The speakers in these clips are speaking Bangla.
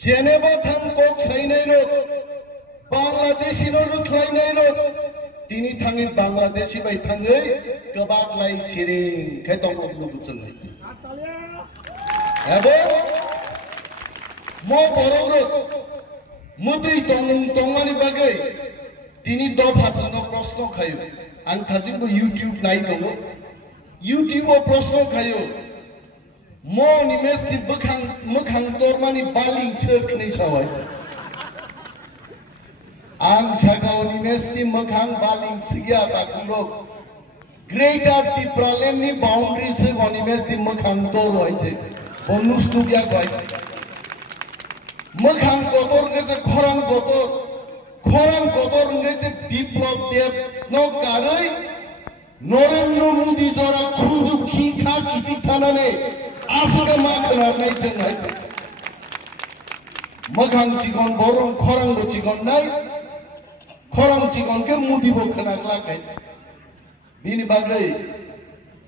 जेनेबा थाम कोक साइनाय रोक बांलादेशी नो रुख्लायनाय रोक तिनी थाङै बांलादेशी बाय थाङै गोबाख्लाय सिरिं खाय दंग लुबुचंनाय एबो मो बरक रोक मुदै दंमानि बागै तिनी दफाजोंनो प्रश्न खायो आं थाजिमबो यूट्यूब नाय दङ यूट्यूब प्रश्न खायो मो निमेश नि मोखां दरमानि बालिं सोखनै सावाय आं सागाव निमेश नि मोखां बालिं सिया ताकुलो ग्रेटर त्रिपुरा नि बाउंड्री से निमेश नि मोखां दर होयছে बनुस दुगिया गाय मोखां गदर गेसे खरां गदर गेसे বিপ্লব দেব नो गारै नरेंद्र मोदी जरा खुंदु खिखा किछि थानाने आसुके मा खोनानाय जोंहाय मोखां चिकन बरं खरां चिकन नाय खरां चिकन के मोदी बो खोनाग्लाखाय बिनि बागै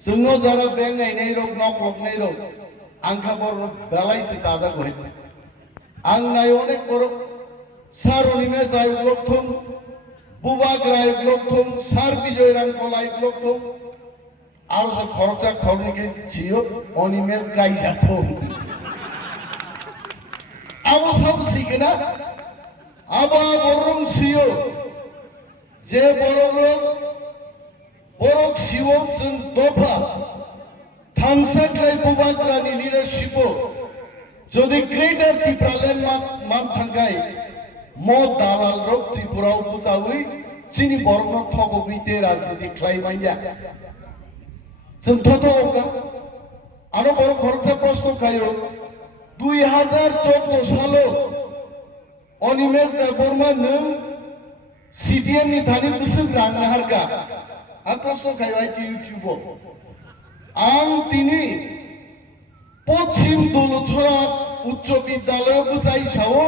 जोंनो जरा बें नायनाय रोग नकलबनाय रोग आंखा बर बेलायसे जाजागौ है आं नाय अनेक बर सारनिमे जाय ब्लकथम बुबाग्राय ब्लकथम सार बिजय रांखलाय ब्लकथम आरो से खरचा खरनिके छियो अनिमेश गायजाथम आबो सब सिगना आबा बरं सियो जे बरक सियो जों दफा थामसाख्लाय बुबाग्रानि लिडारशिपो যদি গ্রেটার ত্রিপুরা মান থাঙ্গাই ম দালাল রোগ ত্রিপুরাও বুঝাউই চিনি বর্ণ থগবিতে রাজনীতি খাইমাইয়া जों थथ'गा आरो बड़ खरचा प्रश्न खायो 2014 सालो अनिमेश देबबर्मा नों सीपीएम नि धानि बिसोर रांनो हारगा आं प्रश्न खायो आइछि यूट्यूबआव आं तिनि पश्चिम दौलतछरा उच्च विद्यालय बुझाई साओ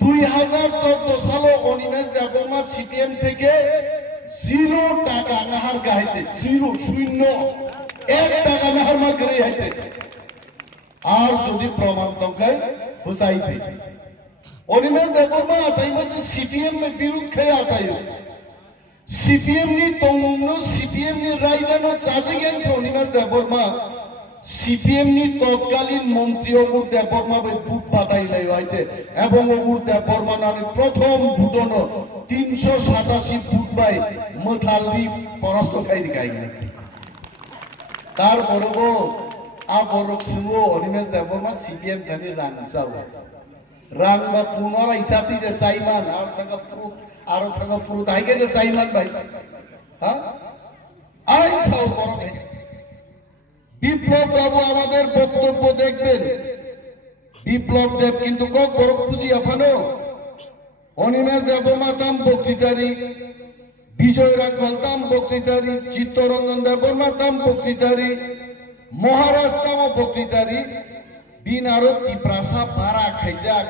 2014 सालो अनिमेश देबबर्मा सीपीएम থেকে 0 টাকা নাহার গাইছে 0 শূন্য 1 টাকা নাহার মা করে আইছে আর যদি প্রমাণ দখাই বুঝাইবে অনিমেশ দেববর্মা আসাইমাছে सीपीएम में विरोध খায় আসাইও सीपीएम नि तंगनो सीपीएम नि रायदानो सासे ग्यां अनिमेश देबबर्मा सीपीएम नि तत्कालीन मंत्री अगुर देबबर्मा बे बुट पाताइলাই হইছে এবং অগুর দেববর্মা নামে প্রথম ভুটনো 387 ফুট বাই মথালবি পরাস্ত খাইনি গাইনি তারপরও আবরক সুও অনিমেশ দেববর্মা सीपीएम খানি রাংসাও রাং বা পুনরায় ইচ্ছাতিতে চাইমান আর থাকা পুরো দাইকে চাইমান ভাই হ্যাঁ আই সাও বড় ভাই বিপ্লব বাবু আমাদের বক্তব্য দেখবেন বিপ্লব দেব কিন্তু বড় পুঁজি আপানো অনিমেশ দেববর্মা তাম বক্তৃতারি বিজয় রাঙ্গল তাম বক্তৃতারি চিত্তরঞ্জন দেববর্মা তাম বক্তৃতারি মহারাজ তাম বক্তৃতারি বিন আরো তিপ্রাসা বারা খাইজাক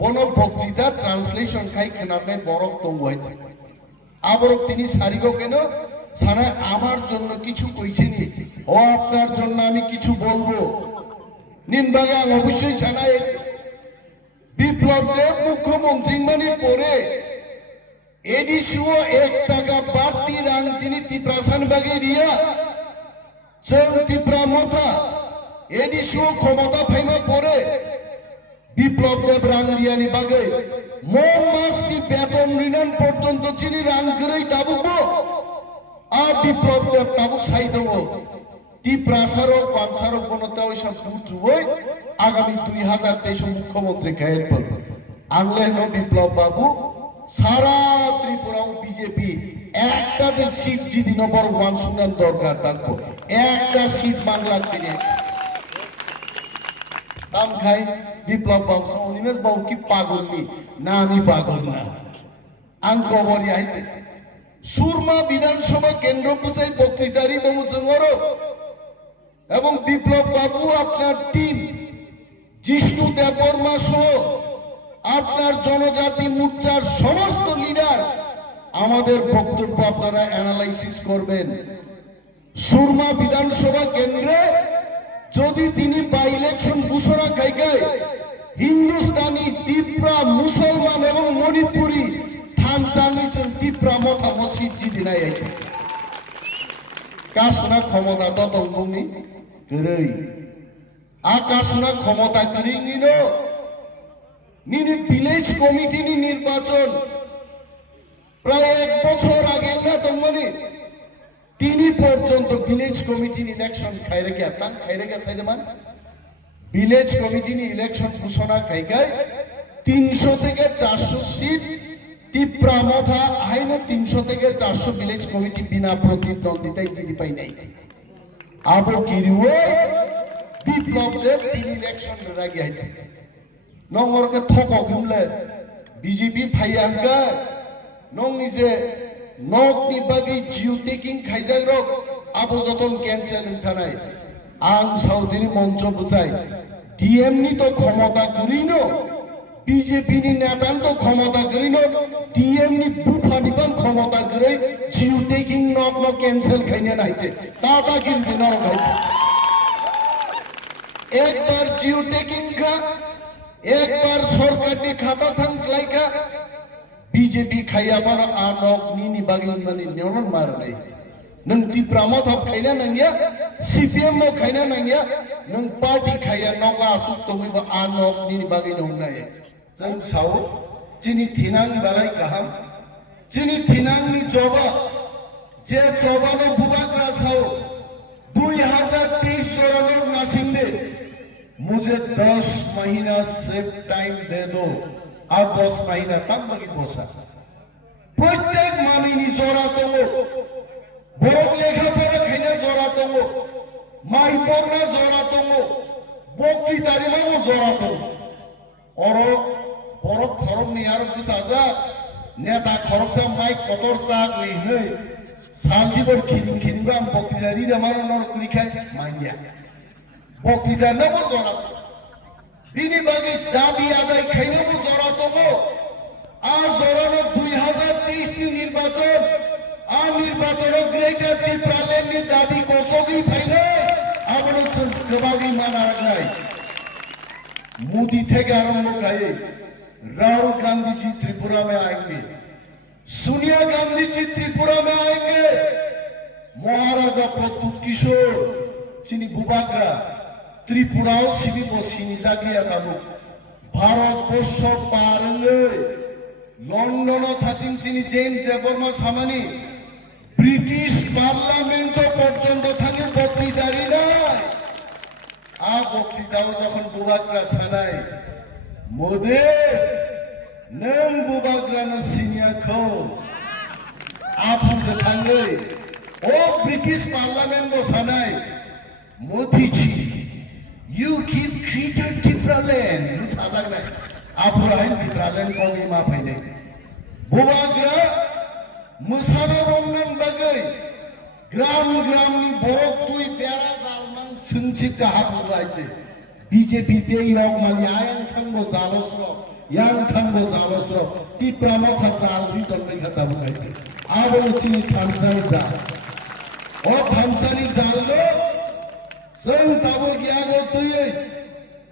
বন বক্তৃতা ট্রান্সলেশন খাই খেনারনাই বরক দং হয়েছে আবরক তিনি সারিগো কেন সানা আমার জন্য কিছু কইছেনি ও আপনার জন্য আমি কিছু বলবো নিনবাগা অবশ্যই জানাই বিপ্লব দেব মুখ্যমন্ত্রী মানে পরে এডিসিও 1 টাকা বাড়তি রাং তিনি ত্রিপ্রাসান বাগে রিয়া চং ত্রিপুরা মথা এডিসিও ক্ষমতা ফাইমা পরে বিপ্লব দেব রাং রিয়ানি বাগে মাসটি বেতন ঋণ পর্যন্ত চিনি রাং করে দাবুবো আর বিপ্লব দেব তাবুক সাই দङ ত্রিপ্রাসারক পানসারক বনতে ওইসব বুট হই আগামী 2023 মুখ্যমন্ত্রী খায়ের পর আংলেন বিপ্লব বাবু সারা ত্রিপুরা বিজেপি একটা সিট জিতি নম্বর 1 শুনান দরকার থাকবো একটা সিট বাংলা থেকে দাম খাই বিপ্লব বাবু অনিমেশ বাবু কি পাগল নি না আমি পাগল না আং খবরই আইছে সুরমা বিধানসভা কেন্দ্র বুঝাই বক্তৃতারি দङ जोङरो এবং বিপ্লব বাবু আপনার টিম জিষ্ণু দেববর্মা সহ আপনার জনজাতি মোর্চার সমস্ত লিডার আমাদের বক্তব্য আপনারা অ্যানালাইসিস করবেন সুরমা বিধানসভা কেন্দ্রে যদি তিনি বাই ইলেকশন ঘোষণা খাইকায় হিন্দুস্তান Bhutani, Tipra, Musalman, এবং মণিপুরি থানসানি ত্রিপুরা মতা মসজিদ জিদিনাই কাশনা ক্ষমতা তত মুনি গরৈ আকাশনা ক্ষমতা গরিঙিন নিনি ভিলেজ কমিটিনি নির্বাচন প্রায় 1 বছর আগে না তমনি তিনি পর্যন্ত ভিলেজ কমিটিনি ইলেকশন খাইরে কে তাং খাইরে কে সাইদমান ভিলেজ কমিটিনি ইলেকশন ঘোষণা খাইগায় 300 থেকে 400 সিট ত্রিপুরা মথা আইন 300 থেকে 400 ভিলেজ কমিটি বিনা প্রতিদ্বন্দ্বিতায় জিতি পাই নাই আবো কিরিও বিপ্লব দেব তিন ইলেকশন রাগি আইতে নংরকে থকো গিমলে বিজেপি ফাইয়াঙ্কা নং নিজে নকনি বাগি জিও টেকিং খাইজাগ রক আবো যতন ক্যান্সেল থানাই আং সাউদিনি মঞ্চ বুঝাই ডিএম নি তো ক্ষমতা করিনো বিজেপি নি নেতান তো ক্ষমতা করিনো ডিএম নি বুফানিবান ক্ষমতা করে জিও টেকিং নক ন ক্যান্সেল খাইনে নাইছে তাতা কিন্তু নর গাইছে একবার জিও টেকিং খা একবার সরকারি খাতা থাকলাই খা বিজেপি খাইয়া বানা আনক নিনি বাগি মানে নিয়ন মার নাই নং ত্রিপুরা মথা খাইনা নাঙ্গিয়া সিপিএম মো খাইনা নাঙ্গিয়া নং পার্টি খাইয়া নকা আসুক তমিবা আনক নিনি বাগি নং নাই जों साव चिनी थिनां बालाय गाहाम चिनी थिनांनि जबा जे जबानो बुबाग्रा साव 2023 जोरानो नासिंदे मुझे 10 महीना सिर्फ टाइम दे दो अब 10 महीना तक बगी बोसा प्रत्येक मानिनी जोरा दंगो बरक लेखा पढ़ा खाइना जोरा दंगो माइ पढ़ना जोरा दंगो बक्तितारि मावो जोरा दंगो अरो बरक खरब नि आरो बिसाजा नेता खरबसा माइ कतर साग नै सालदिबर खिनिं खिनिबाम बक्तिदारि दामानो नर कुरिखाय माइया बक्तिदार नबो जरा बिनि बागै दाबि आदाय खाइनोबो जरा दङ आ जरानो 2023 नि निर्वाचन आ निर्वाचन ग्रेटर टिप्रालेन्ड नि दाबि कसगि फाइनो आबरो गोबागि मानाराय मोदी থেকে আরম্ভ করে राहुल गांधी जी त्रिपुरा में आएंगे सोनिया गांधी जी त्रिपुरा में आएंगे महाराजा प्रताप किशोर चिनी बुबाग्रा त्रिपुराओ सिबि बसिनी जागिया ताबुक भारत वर्ष पारंगे लंडन थाचिं चिनी जेम्स देबर्मा सामानी ब्रिटिश पार्लामेंट पर्यन्त थांगे बक्तिदारि नाय आ बक्तिदाओ जखन बुबाग्रा सानाय मोदे नों बुबाग्रानो सिनियाखौ आफुंसे थाङै ओ British parliament बसानाय Modiji you keep created Tipraland साजागनाय आफुराहाय Tipraland कौनि मा फायनाय बुबाग्रा मोसानो रंनान बागै ग्राम ग्रामनि बरक तुइ बेरा जालमान सोंथि गाहाबुरायजे बीजेपी दे योग माली आयं थांगो जालसरो yang थांगो जालसरो टिप्रा मथा जालरि दन्दै खाता बुगायजे आबो चिनि थामसानि जा ओ थामसानि जाललो जों दाबो गियागो तुयै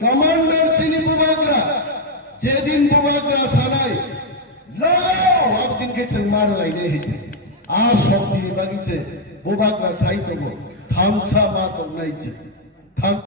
कमान्डार चिनि बुबाग्रा जेदिन बुबाग्रा सानाय लगाओ अब दिन के चंगार लाइने हिते आ शक्ति बागिचे बुबाग्रा साहित्यको थामसा मा दंनायजे